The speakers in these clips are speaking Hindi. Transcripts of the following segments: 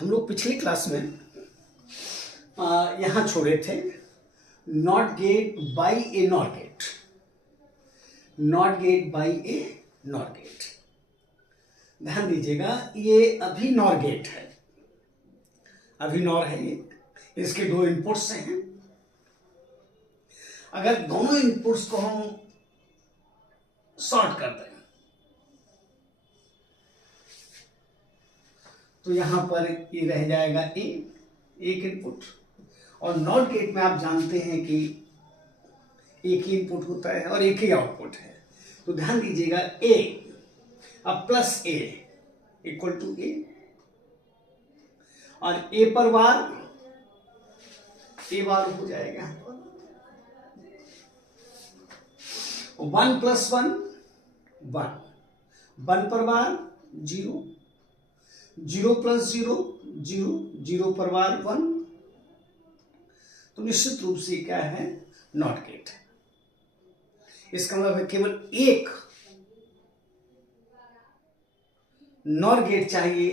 हम लोग पिछली क्लास में यहाँ छोड़े थे not gate by A not gate, not gate by A not gate. ध्यान दीजिएगा, ये अभी नॉर गेट है, अभी नॉर है ये, इसके दो इनपुट्स हैं। अगर दोनों इनपुट्स को हम सॉर्ट कर दें तो यहां पर ये रह जाएगा ए, एक इनपुट। और नॉट गेट में आप जानते हैं कि एक ही इनपुट होता है और एक ही आउटपुट है। तो ध्यान दीजिएगा, ए अब प्लस ए इक्वल टू ए, और ए पर बार ए बार हो जाएगा। 1 + 1 1, 1 पर बार 0, 0 + 0 0, 0 पर बार 1। तो निश्चित रूप से क्या है, नॉट गेट है। इसका मतलब है केवल एक नॉर गेट चाहिए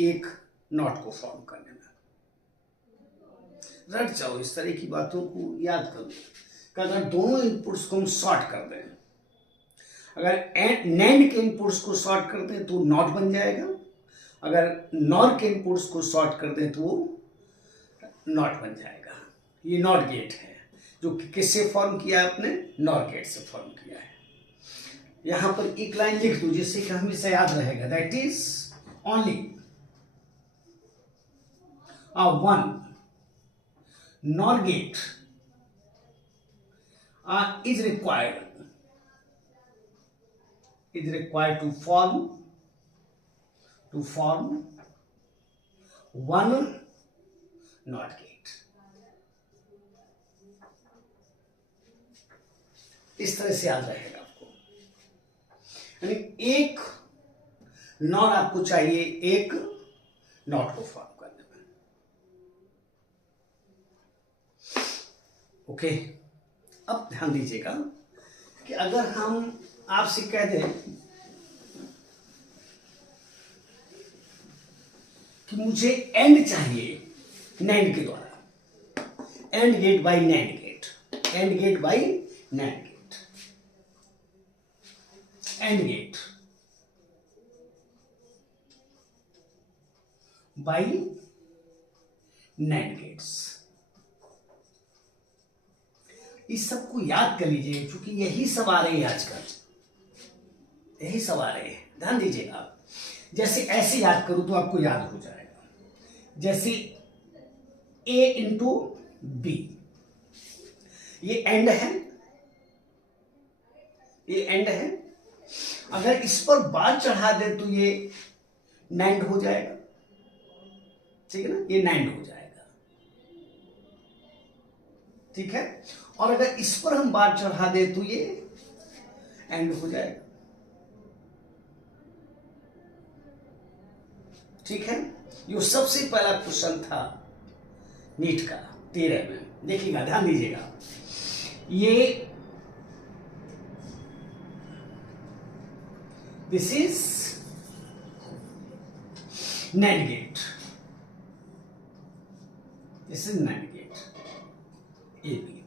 एक नॉट को फॉर्म करने में। रट जाओ, इस तरह की बातों को याद करो कि अगर दोनों इनपुट्स को हम सॉर्ट कर दें, अगर नैंड के इनपुट्स को सॉर्ट कर दें तो नॉट बन जाएगा, अगर नॉर के इनपुट्स को सॉर्ट कर दें तो वो नॉट बन जाएगा। ये नॉट गेट है जो कि किससे फॉर्म किया है आपने, नॉर गेट से फॉर्म किया है। यहां पर एक लाइन लिख दो जिससे कि हमेशा याद रहेगा, that is only one NOR gate is required to form one NOT gate। इस तरह से याद रहेगा आपको, यानी एक नॉर आपको चाहिए एक नॉट को फॉर्म करने में। ओके, अब ध्यान दीजिएगा कि अगर हम आपसे कह दें कि मुझे एंड चाहिए नैंड के द्वारा, and gate by NAND gate, and gate by NAND gate, and gate by NAND gates. इस सब को याद कर लीजिए क्योंकि यही सब आ रहे हैं आजकल, यही सब आ रहे हैं। ध्यान दीजिएगा, जैसे ऐसे याद करूं तो आपको याद हो जाएगा, जैसे A इंटू बी, ये एंड है, ये एंड है। अगर इस पर बार चढ़ा दे तो ये नैंड हो जाएगा, ठीक है ना, ये नैंड हो जाएगा, ठीक है। और अगर इस पर हम बार चढ़ा दे तो ये एंड हो जाएगा, ठीक है। ये सबसे पहला क्वेश्चन था नीट का 13 में, देखिएगा, ध्यान दीजिएगा। ये this is NAND gate, this is NAND gate A B.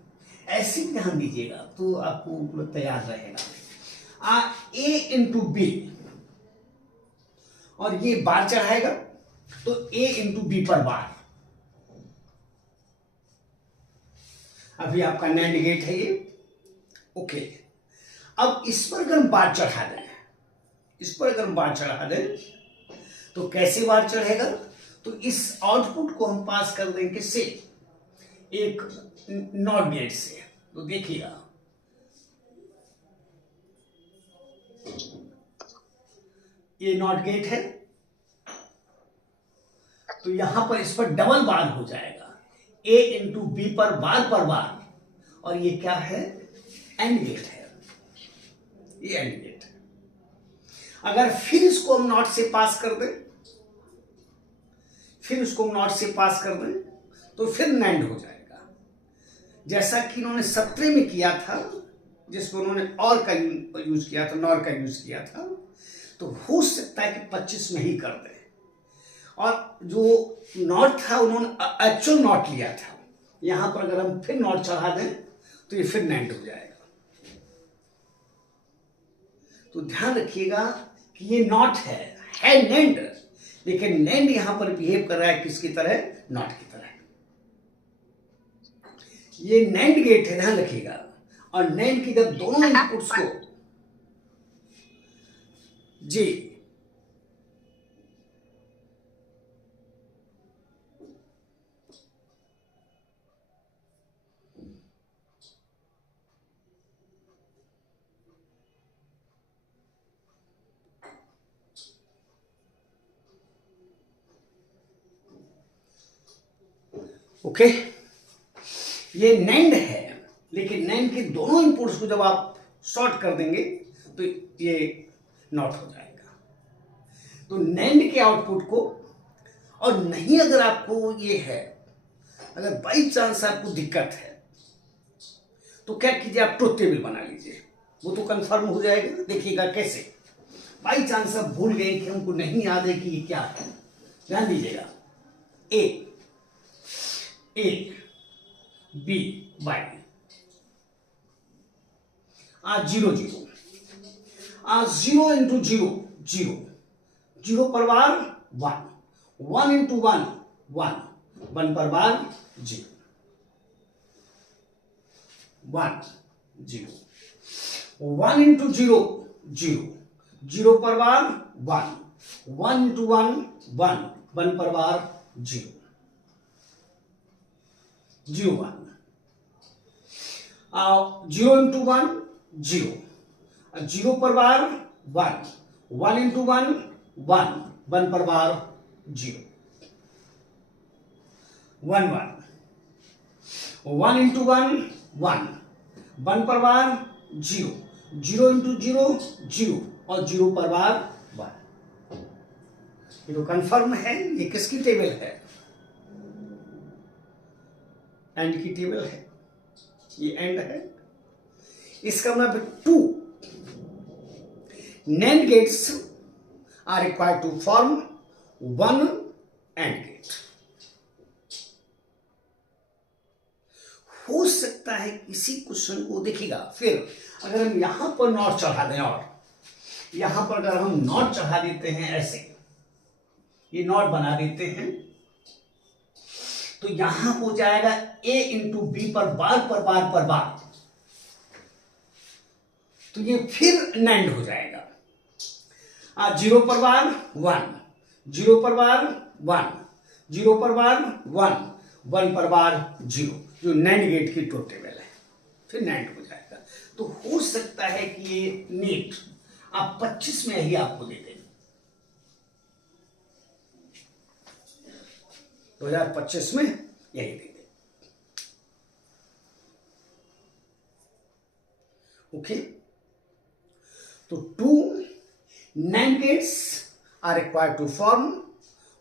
ऐसे ध्यान दीजिएगा तो आपको तैयार रहेगा। ए इंटू बी, और ये बार चढ़ाएगा तो ए इंटू बी पर बार, अभी आपका नैंड गेट है ये, ओके। अब इस पर अगर हम बार चढ़ा दें, इस पर अगर हम बार चढ़ा दें तो कैसे बार चढ़ेगा, तो इस आउटपुट को हम पास कर दें किससे, एक नॉट गेट से। तो देखिएगा, ये नॉट गेट है तो यहां पर इस पर डबल बार हो जाएगा, ए इंटू बी पर बार, और ये क्या है, एंड गेट है, ये एंड गेट है। अगर फिर इसको हम नॉट से पास कर दें, फिर उसको हम नॉट से पास कर दें तो फिर नैंड हो जाएगा, जैसा कि इन्होंने 17 में किया था, जिसको उन्होंने और का यूज किया था, नॉर का यूज किया था। तो हो सकता है कि 25 में ही कर दें, और जो नॉट था उन्होंने एक्चुअल नॉट लिया था। यहां पर अगर हम फिर नॉट चढ़ा दें तो ये फिर नैंड हो जाएगा। तो ध्यान रखिएगा कि ये नॉट है नैंड, लेकिन नैंड यहां पर बिहेव कर रहा है किसकी तरह? नॉट की तरह। ये नैंड गेट है, ध्यान रखिएगा। और नैंड की जब दोनों इनपुट्स को जी ओके, ये नैंड है, लेकिन नैंड के दोनों इनपुट्स को जब आप शॉर्ट कर देंगे तो ये नॉट हो जाएगा। तो नैंड के आउटपुट को, और नहीं अगर आपको ये है, अगर बाई चांस आपको दिक्कत है तो क्या कीजिए, आप ट्रुथ टेबल बना लीजिए, वो तो कंफर्म हो जाएगा। देखिएगा कैसे। बाई चांस आप भूल गए कि हमको नहीं याद है कि ये क्या है, ध्यान दीजिएगा। ए बी बाई आज 0 0, आज 0 इंटू 0 0, 0 पर बार 1, 1 इंटू 1 1, 1 पर बार 0, 1 0, 1 इंटू 0 0, 0 पर बार 1, 1 इंटू 1 1, 1 पर बार 0, 0 1, 0 इंटू 1 0, 0 पर बार 1, 1 इंटू 1 1, 1 पर बार 0, 1 1, 1 इंटू 1 1, 1 पर बार 0, 0 इंटू 0 0, और 0 पर बार 1। ये तो कंफर्म है। ये किसकी टेबल है? एंड की टेबल है। ये एंड है। इसका मतलब 2 NAND gates are required to form one AND gate। हो सकता है इसी क्वेश्चन को देखिएगा। फिर अगर हम यहां पर नॉट चढ़ा दें, और यहां पर अगर हम नॉट चढ़ा देते हैं, ऐसे ये नॉट बना देते हैं, तो यहां हो जाएगा A इंटू बी पर बार, तो ये फिर नैंड हो जाएगा। 0 पर बार 1, 0 पर बार 1, 0 पर बार 1, 1 पर बार 0, जो नैंड गेट की ट्रुथ टेबल है, फिर नैंड हो जाएगा। तो हो सकता है कि ये नीट आप 25 में ही आपको दे दें, 2025 में यही दे दें। ओके, तो 2 NAND gates are required to form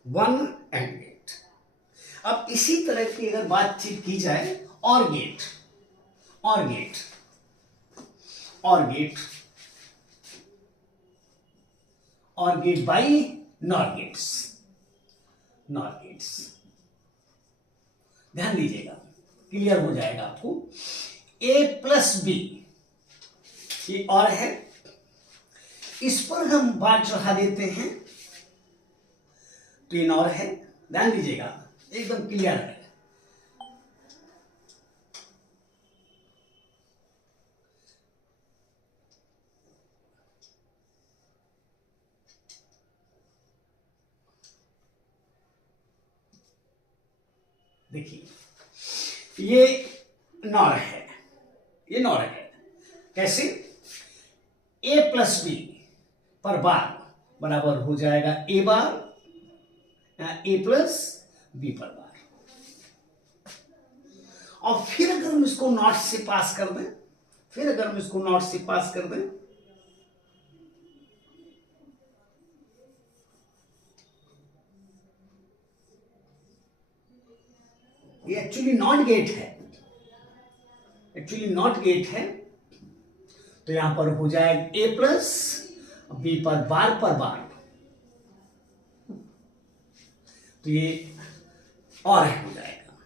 one AND gate। अब इसी तरह की अगर बातचीत की जाए और गेट बाई नॉर गेट्स, ध्यान दीजिएगा, क्लियर हो जाएगा आपको। A प्लस बी, ये और है, इस पर हम बार चढ़ा देते हैं तो ये नॉर है। ध्यान दीजिएगा, एकदम क्लियर है। देखिए ये नॉर है, ये नॉर है। कैसे? A प्लस बी पर बार बराबर हो जाएगा A bar A plus B पर बार। और फिर अगर हम इसको नॉट से पास कर दें, ये एक्चुअली नॉट गेट है, तो यहां पर हो जाएगा A प्लस बी पर बार तो ये और हो जाएगा।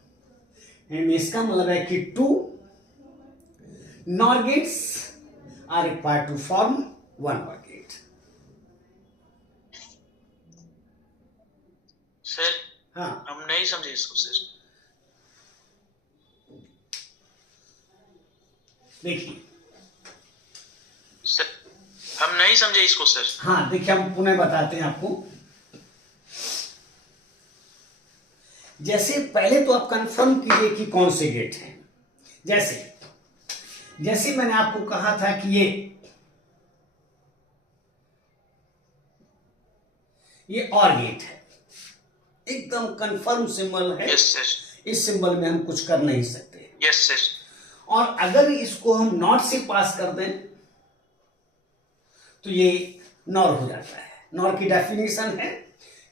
एंड इसका मतलब है कि 2 NOR gates are required to form 1 OR gate। Sir हाँ, हम नहीं समझे इसको सर। देखिए सर हम नहीं समझे इसको सर। हाँ, देखिए हम पुनः बताते हैं आपको। जैसे पहले तो आप कंफर्म कीजिए कि कौन से गेट हैं। जैसे मैंने आपको कहा था कि ये और गेट है, एकदम कंफर्म सिंबल है। Yes sir. इस सिंबल में हम कुछ कर नहीं सकते। Yes sir. और अगर इसको हम नॉट से पास कर दें तो ये नॉर हो जाता है। नॉर की डेफिनेशन है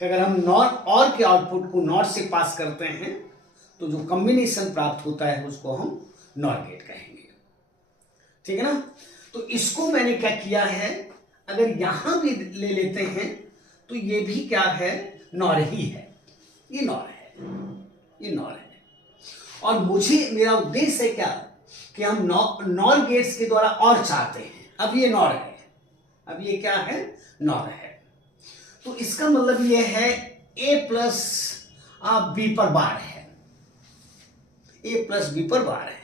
कि अगर हम नॉर और के आउटपुट को नॉट से पास करते हैं तो जो कॉम्बिनेशन प्राप्त होता है उसको हम नॉर गेट कहेंगे। ठीक है ना। तो इसको मैंने क्या किया है, अगर यहां भी ले लेते हैं तो ये भी क्या है, नॉर ही है। ये नॉर है, ये नॉर है। और मेरा उद्देश्य है क्या कि हम नॉर गेट्स के द्वारा और चाहते हैं। अब ये नॉर है, अब ये क्या है, नॉर है। तो इसका मतलब ये है a प्लस बी पर बार है, a प्लस बी पर बार है।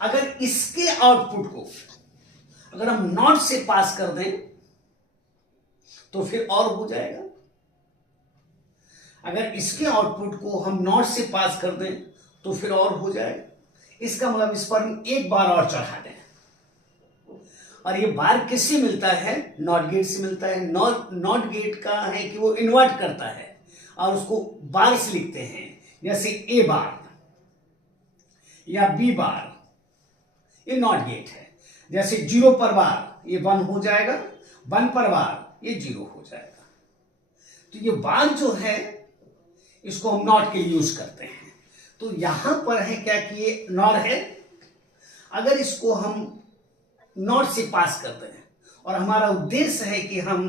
अगर इसके आउटपुट को अगर हम नॉट से पास कर दें तो फिर और हो जाएगा। अगर इसके आउटपुट को हम नॉट से पास कर दें तो फिर और हो जाएगा। इसका मतलब इस पर हम एक बार और चढ़ा दें। और ये बार किससे मिलता है, नॉट गेट से मिलता है। नॉट गेट का है कि वो इन्वर्ट करता है और उसको बार से लिखते हैं, जैसे ए बार या बी बार, ये नॉट गेट है। जैसे 0 पर बार ये 1 हो जाएगा, 1 पर बार ये 0 हो जाएगा। तो ये बार जो है इसको हम नॉट के लिए यूज करते हैं। तो यहां पर है क्या कि ये नॉर है। अगर इसको हम नॉट से पास कर दें और हमारा उद्देश्य है कि हम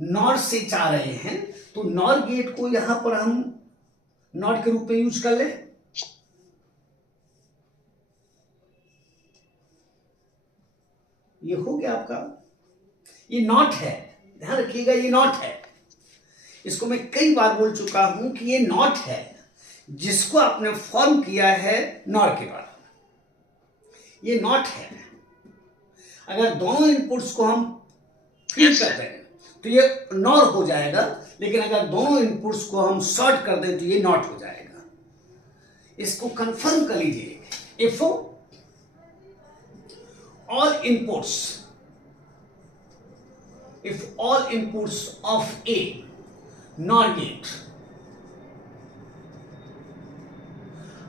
नॉट से चाह रहे हैं तो नॉर गेट को यहां पर हम नॉट के रूप में यूज कर लें। ये हो गया आपका, ये नॉट है, ध्यान रखिएगा ये नॉट है। इसको मैं कई बार बोल चुका हूं कि ये नॉट है जिसको आपने फॉर्म किया है नॉर के द्वारा। ये नॉट है। अगर दोनों इनपुट्स को हम फीड कर दें तो ये नॉर हो जाएगा, लेकिन अगर दोनों इनपुट्स को हम शॉर्ट कर दें तो ये नॉट हो जाएगा। इसको कंफर्म कर लीजिए। If all inputs of a NOR gate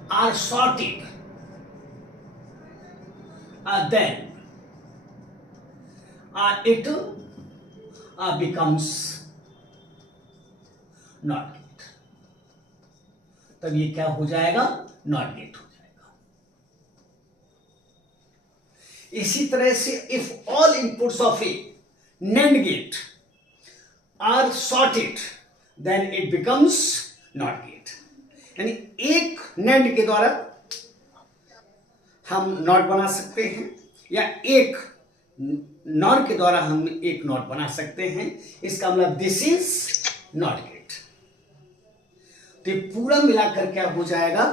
are sorted, then it becomes NOT gate। तब ये क्या हो जाएगा, NOT gate हो जाएगा। इसी तरह से if all inputs of a NAND gate are sorted then it becomes NOT gate। यानी एक NAND के द्वारा हम नॉट बना सकते हैं या एक NOR के द्वारा हम एक नॉट बना सकते हैं। इसका मतलब दिस इज NOT गेट। तो ये पूरा मिलाकर क्या हो जाएगा,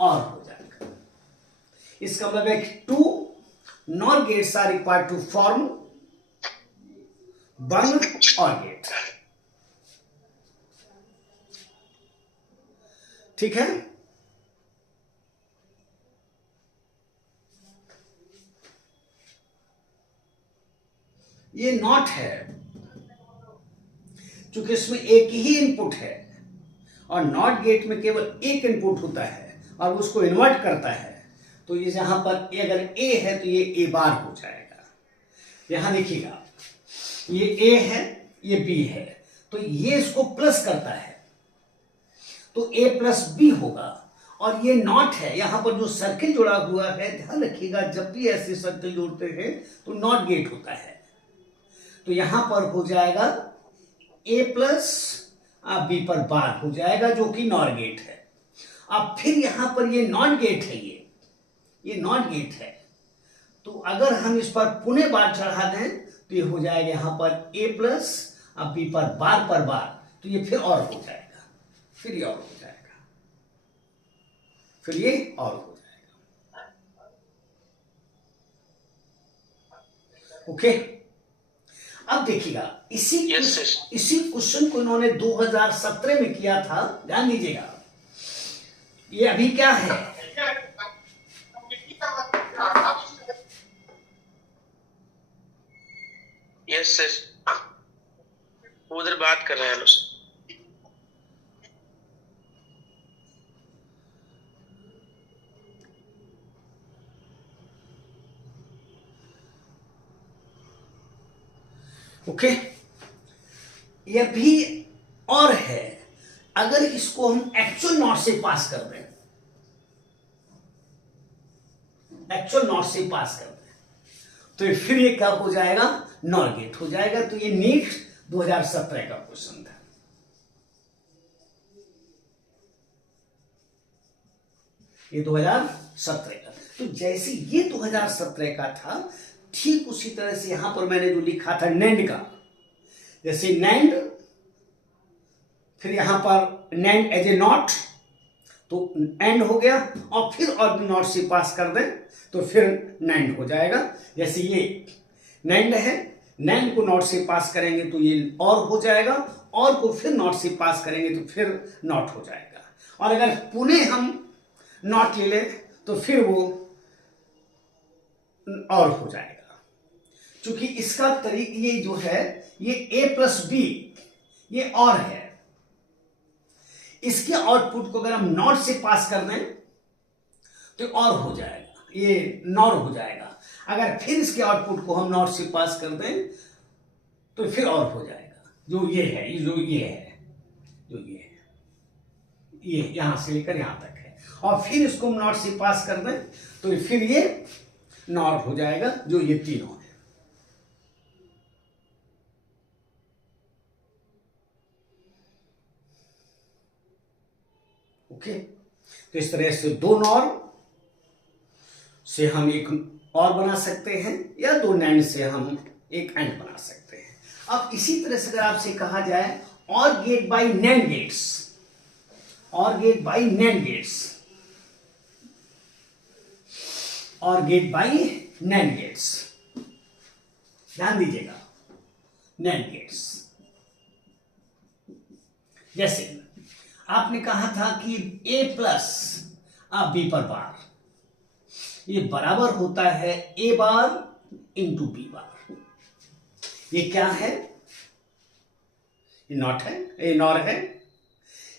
और हो जाएगा। इसका मतलब है कि 2 NOR gates are required to form 1 OR gate। ठीक है। ये नॉट है क्योंकि इसमें एक ही इनपुट है और नॉट गेट में केवल एक इनपुट होता है और उसको इन्वर्ट करता है। तो ये यहां पर अगर ए है तो ये ए बार हो जाएगा। यहां देखिएगा ये ए है, ये बी है, तो ये इसको प्लस करता है तो ए प्लस बी होगा। और ये नॉट है, यहां पर जो सर्किल जुड़ा हुआ है, ध्यान रखिएगा जब भी ऐसे सर्किल जोड़ते हैं तो नॉट गेट होता है। तो यहां पर हो जाएगा a प्लस अब बी पर बार हो जाएगा जो कि नॉर गेट है। अब फिर यहां पर ये नॉट गेट है, ये नॉट गेट है, तो अगर हम इस पर पुनः बार चढ़ा दें तो ये हो जाएगा यहां पर ए प्लस, अब बी पर बार, तो ये फिर और हो जाएगा, फिर ये और हो जाएगा, फिर ये और हो जाएगा। ओके, अब देखिएगा इसी क्वेश्चन को इन्होंने 2017 में किया था, ध्यान दीजिएगा। ये अभी क्या है, यस सर, उधर बात कर रहे हैं लोग। ओके, यह भी और है, अगर इसको हम एक्चुअल नॉट से पास कर दें, एक्चुअल नॉट से पास कर दें, तो फिर ये क्या हो जाएगा, नॉर गेट हो जाएगा। तो ये नीट 2017 का क्वेश्चन था। ये 2017 का, तो जैसे ये 2017 का था, ठीक उसी तरह से यहां पर मैंने जो लिखा था नैंड का, जैसे नैंड, फिर यहां पर नैंड एज ए नॉट, तो एंड हो गया, और फिर और नॉट से पास कर दें तो फिर नैंड हो जाएगा। जैसे ये नैंड है, नैंड को नॉट से पास करेंगे तो ये और हो जाएगा, और को फिर नॉट से पास करेंगे तो फिर नॉट हो जाएगा। और अगर पुनः हम नॉट ले लें तो फिर वो और हो जाएगा। क्योंकि इसका तरीका ये जो है, ये a प्लस बी, ये और है, इसके आउटपुट को अगर हम नॉट से पास कर दें तो और हो जाएगा, ये नॉर हो जाएगा। अगर फिर इसके आउटपुट को हम नॉट से पास कर दें तो फिर और हो जाएगा, जो ये है, जो ये है, जो ये है, ये यहां से लेकर यहां तक है, और फिर इसको हम नॉट से पास कर दें तो फिर ये नॉट हो जाएगा, जो ये तीनों है। ओके, तो इस तरह से दो नॉर से हम एक और बना सकते हैं, या दो नैंड से हम एक एंड बना सकते हैं। अब इसी तरह से अगर आपसे कहा जाए और गेट बाय नैंड गेट्स, और गेट बाय नैंड गेट्स, और गेट बाय नैंड गेट्स, ध्यान दीजिएगा, नैंड गेट्स, जैसे आपने कहा था कि a प्लस b पर बार, ये बराबर होता है a बार इंटू b बार। ये क्या है, ये नॉट है, ये नॉर है,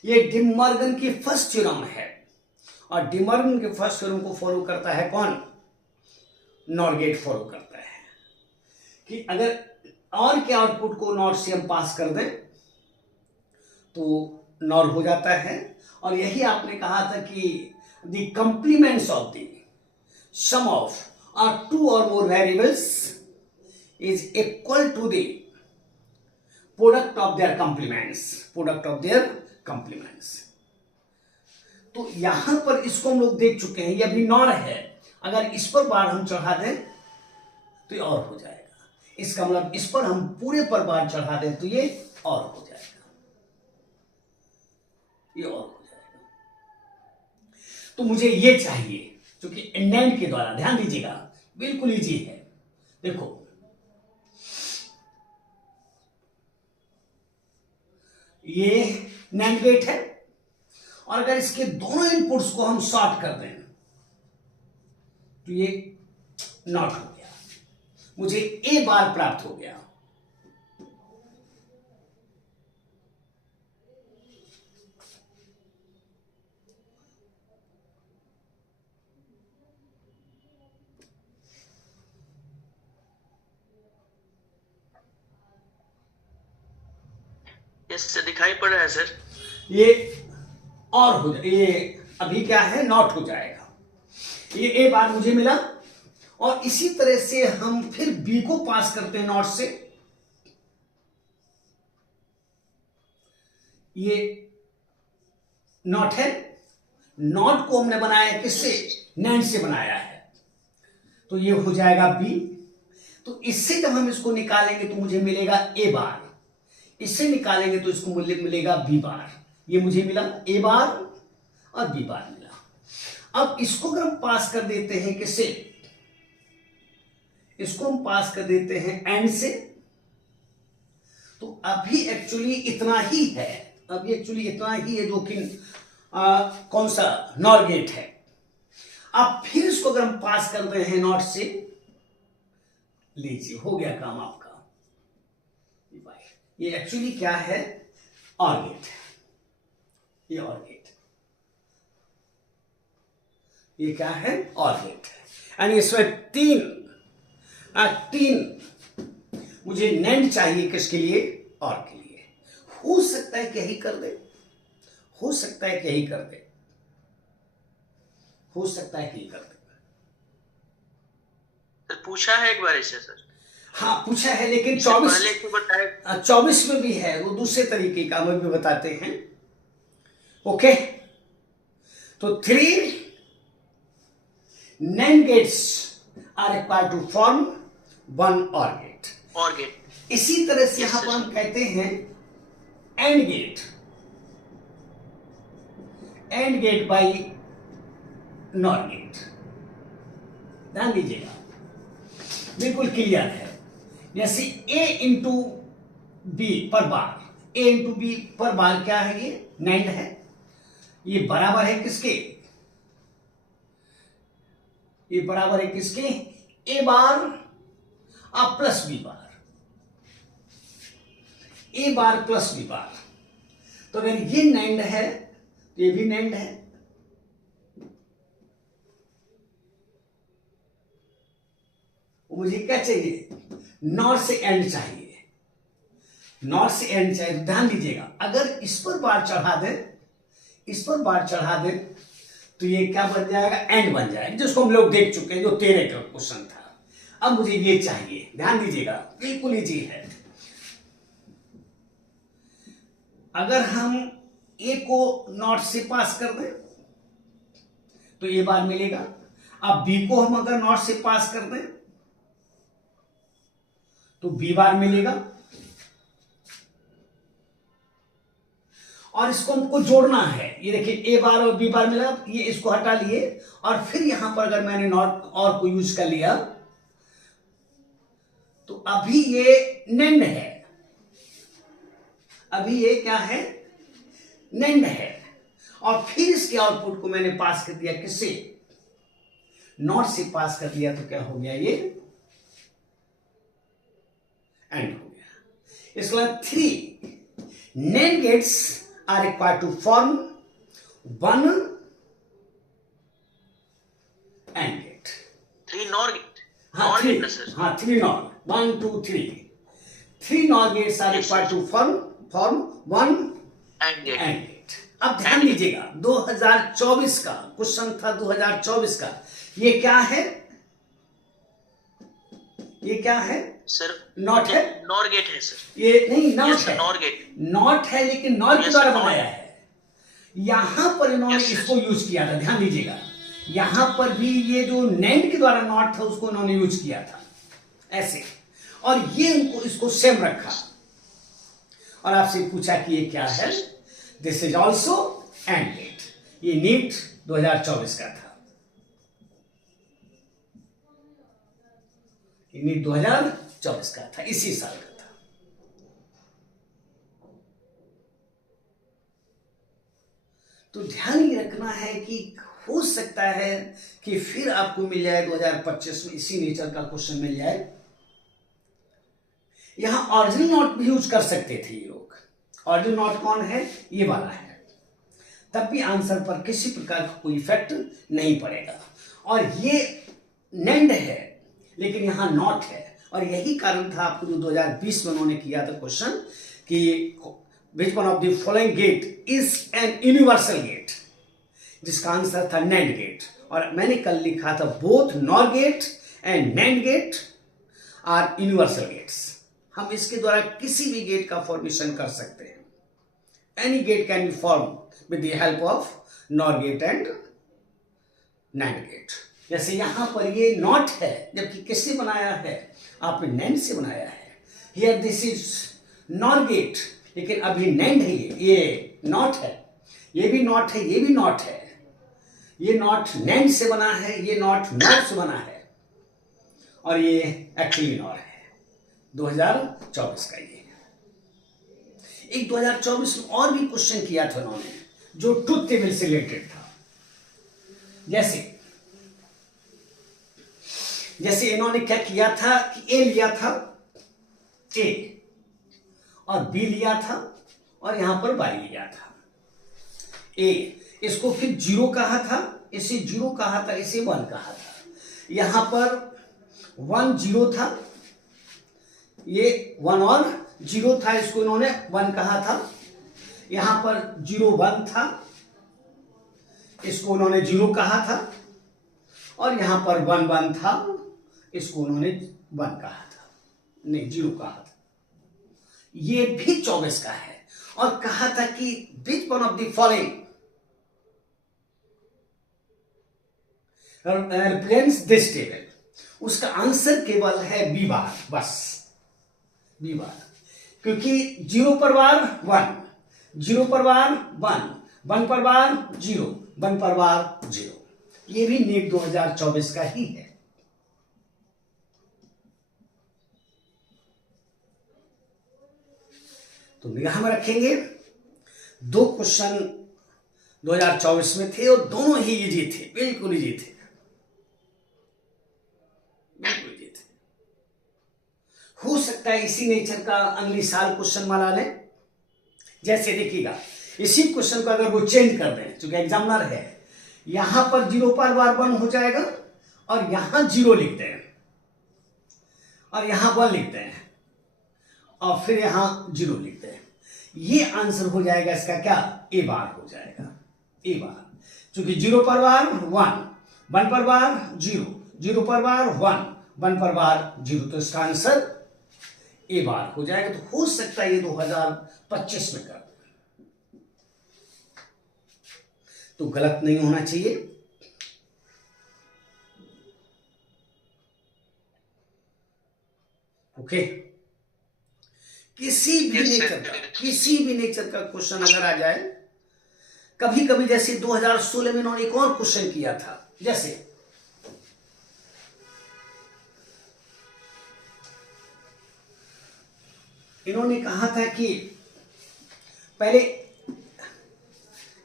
ये डी मॉर्गन की फर्स्ट थ्योरम है, और डी मॉर्गन के फर्स्ट थ्योरम को फॉलो करता है कौन, नॉर गेट फॉलो करता है, कि अगर और के आउटपुट को नॉट से हम पास कर दें तो नॉर हो जाता है। और यही आपने कहा था कि the complements of the sum of or two or more variables is equal to the product of their complements, product of their complements. तो यहां पर इसको हम लोग देख चुके हैं, ये अभी नॉर है, अगर इस पर बार हम चढ़ा दें तो ये और हो जाएगा। इसका मतलब इस पर हम पूरे पर बार चढ़ा दें तो ये और हो जाएगा, ये और हो जाएगा। तो मुझे ये चाहिए, क्योंकि नैंड के द्वारा, ध्यान दीजिएगा, बिल्कुल इजी है। देखो ये नैंड गेट है, और अगर इसके दोनों इनपुट्स को हम शॉर्ट कर दें तो ये नॉट हो गया, मुझे ए बार प्राप्त हो गया। इससे दिखाई पड़ रहा है सर, ये और हो जाए, ये अभी क्या है, नॉट हो जाएगा, ये ए बार मुझे मिला। और इसी तरह से हम फिर बी को पास करते हैं नॉट से, ये नॉट है, नॉट को हमने बनाया किससे, नैंड से बनाया है, तो ये हो जाएगा बी। तो इससे जब हम इसको निकालेंगे तो मुझे मिलेगा ए बार, इससे निकालेंगे तो इसको मूल्य मिलेगा बी बार। ये मुझे मिला ए बार और बी बार मिला। अब इसको अगर हम पास कर देते हैं किससे, इसको हम पास कर देते हैं एंड से, तो अभी एक्चुअली इतना ही है, अभी एक्चुअली इतना ही है जो कि कौन सा, नॉर गेट है। अब फिर इसको अगर हम पास कर रहे हैं नॉट से, लीजिए हो गया काम आपका। ये एक्चुअली क्या है, और गेट है, ये और गेट, ये क्या है, और गेट है। यानी इसमें तीन मुझे नैंड चाहिए, किसके लिए, और के लिए। हो सकता है कि यही कर दे, हो सकता है कि यही कर दे, हो सकता है कि यही कर दे। सर पूछा है एक बार इसे सर। हाँ पूछा है, लेकिन पहले क्यों बताया, 24 में भी है, वो दूसरे तरीके का हमें भी बताते हैं। ओके, तो 3 NAND gates are required to form one OR gate। और गेट इसी तरह से यहां पर हम कहते हैं AND gate, AND gate by NOR gate। ध्यान दीजिएगा, बिल्कुल क्लियर है। जैसे A इंटू बी पर बार, A इंटू बी पर बार क्या है, ये नैंड है, ये बराबर है किसके, ये बराबर है किसके, ए बार और प्लस बी बार, ए बार प्लस बी बार। तो अगर ये नैंड है तो ये भी नैंड है। मुझे क्या चाहिए, नॉट से एंड चाहिए, नॉट से एंड चाहिए। ध्यान दीजिएगा, अगर इस पर बार चढ़ा दे, इस पर बार चढ़ा दे, तो ये क्या बन जाएगा, एंड बन जाएगा, जिसको हम लोग देख चुके हैं, जो 13 का क्वेश्चन था। अब मुझे ये चाहिए, ध्यान दीजिएगा, बिल्कुल इजी है। अगर हम ए को नॉट से पास कर दें तो ए बार मिलेगा। अब बी को हम अगर नॉट से पास कर दें तो बी बार मिलेगा, और इसको हमको जोड़ना है। ये देखिए ए बार और बी बार मिला, ये इसको हटा लिए, और फिर यहां पर अगर मैंने नॉट और को यूज कर लिया तो अभी ये नैंड है, अभी ये क्या है, नैंड है। और फिर इसके आउटपुट को मैंने पास कर दिया किससे, नॉट से पास कर दिया, तो क्या हो गया, ये एंड हो गया। इसके बाद 3 NAND gates are required to form one AND gate। 3 NOR gate, हाँ नॉर 3, गेट ना सर। हाँ 3 NOR, 1 2 3 3 NOR gates are required to form one AND gate AND gate। अब ध्यान दीजिएगा, 2024 का क्वेश्चन था, 2024 का। ये क्या है, ये क्या है सर, नॉट है, नॉर गेट है सर। ये नहीं नॉट यस है, सर, नॉर गेट, नॉट है, लेकिन नॉट के Yes, द्वारा sir, बनाया है। यहां पर इन्होंने Yes, sir. इसको यूज किया था, ध्यान दीजिएगा, यहां पर भी ये जो नैंड के द्वारा नॉट था उसको इन्होंने यूज किया था ऐसे, और ये इनको इसको सेम रखा, और आपसे पूछा कि ये क्या है, this is also AND gate. ये नीट 2024 का था, ये नीट 2024 का था, इसी साल का था। तो ध्यान ये रखना है कि हो सकता है कि फिर आपको मिल जाए 2025 में इसी नेचर का क्वेश्चन मिल जाए। यहां ऑरिजिनल नॉट भी यूज कर सकते थे ये लोग। ऑरिजिनल नॉट कौन है, ये वाला है, तब भी आंसर पर किसी प्रकार का कोई इफेक्ट नहीं पड़ेगा। और ये नैंड है लेकिन यहां नॉट है, और यही कारण था आपको जो 2020 में उन्होंने किया था क्वेश्चन कि which one of the following gate is an universal gate, जिसका आंसर था NAND गेट। और मैंने कल लिखा था both NOR gate and NAND gate are universal gates. हम इसके द्वारा किसी भी गेट का फॉर्मेशन कर सकते हैं, Any gate can be formed with the help of NOR gate and NAND gate. जैसे यहाँ पर ये नॉट है, जबकि किससे बनाया है? आपने NAND से बनाया है. Here this is NOR gate, लेकिन अभी NAND है, ये नॉट है, ये भी नॉट है, ये भी नॉट है. ये नॉट NAND से बना है, ये नॉट NOR से बना है, और ये एक्चुअली NOR है. 2024 का ये. एक 2024 में और भी क्वेश्चन किया था उन्होंने जो ट्रुथ टेबल से रिलेटेड था. जैसे इन्होंने क्या किया था कि ए लिया था, ए, और बी लिया था, और यहां पर बाई लिया था. ए, इसको फिर 0 कहा था, इसे 0 कहा था, इसे 1 कहा था. यहां पर 1 0 था, ये 1 और 0 था, इसको इन्होंने 1 कहा था. यहां पर 0 1 था, इसको उन्होंने 0 कहा था, और यहां पर 1 1 था, इसको उन्होंने 1 कहा था, नहीं 0 कहा था. ये भी 24 का है, और कहा था कि which one of the following represents this table. उसका आंसर केवल है बी बार, बस बी बार, क्योंकि 0 पर बार 1, 0 पर बार 1, 1 पर बार 0, 1 पर बार 0. ये भी नीट 2024 का ही है. तो निगाह में रखेंगे. 2 क्वेश्चन 2024 में थे, और दोनों ही इजी थे, बिल्कुल इजी थे, बिल्कुल इजी थे. हो सकता है इसी नेचर का अगले साल क्वेश्चन बना लें. जैसे देखिएगा, इसी क्वेश्चन को अगर वो चेंज कर दें, चूंकि एग्जामिनर है, यहां पर 0 पर बार 1 हो जाएगा, और यहां 0 लिखते हैं, और यहां 1 लिखते हैं, और फिर यहां 0 लिखते हैं. ये आंसर हो जाएगा इसका क्या? ए बार हो जाएगा, ए बार. क्योंकि 0 पर बार 1, 1 पर बार 0, 0 पर बार 1, 1 पर बार 0, तो इसका आंसर ए बार हो जाएगा. तो हो सकता है ये 2025 में कर दें, तो गलत नहीं होना चाहिए. ओके. किसी भी नेचर का क्वेश्चन अगर आ जाए, कभी कभी जैसे 2016 में इन्होंने एक और क्वेश्चन किया था. जैसे इन्होंने कहा था कि पहले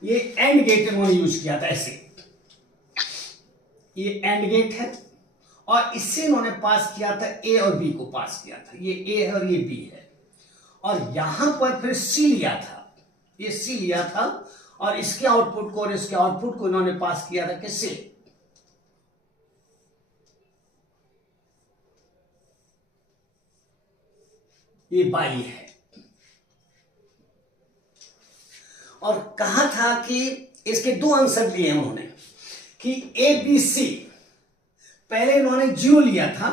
ये एंड गेट इन्होंने यूज किया था. ऐसे ये एंड गेट है, और इससे इन्होंने पास किया था ए और बी को पास किया था. ये ए है और ये बी है, और यहां पर फिर सी लिया था, ये सी लिया था, और इसके आउटपुट को और इसके आउटपुट को इन्होंने पास किया था किससे? ये बाई है. और कहा था कि इसके 2 आंसर लिए उन्होंने कि ए बी सी. पहले इन्होंने 0 लिया था,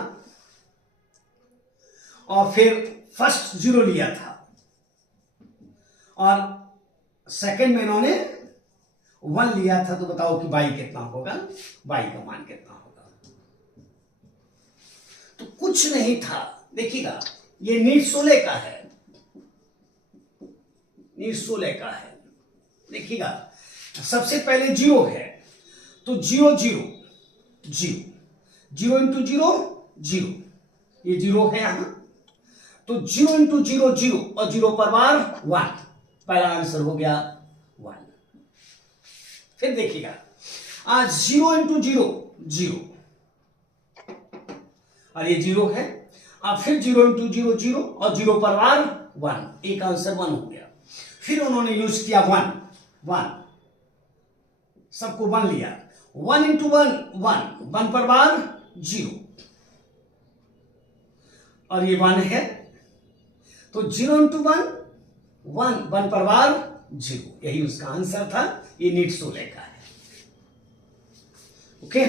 और फिर फर्स्ट 0 लिया था, और सेकंड में इन्होंने 1 लिया था. तो बताओ कि बाई कितना होगा, बाई का मान कितना होगा? तो कुछ नहीं था. देखिएगा, ये नीट 16 का है, नीट 16 का है. देखिएगा, सबसे पहले 0 है, तो 0 0 0, 0 इंटू 0 0, ये 0 है यहां, तो 0 इंटू 0 0, और 0 पर बार 1. पहला आंसर हो गया 1. फिर देखिएगा, आज 0 इंटू 0 0, और ये 0 है. अब फिर 0 इंटू 0 0, और 0 पर बार 1. एक आंसर 1 हो गया. फिर उन्होंने यूज किया 1 1, सबको 1 लिया. 1 इंटू 1 1, 1 पर बार 0, और ये 1 है, तो 0 इंटू 1 1, 1 पर बार 0. यही उसका आंसर था. ये नीट 16 का है. ओके.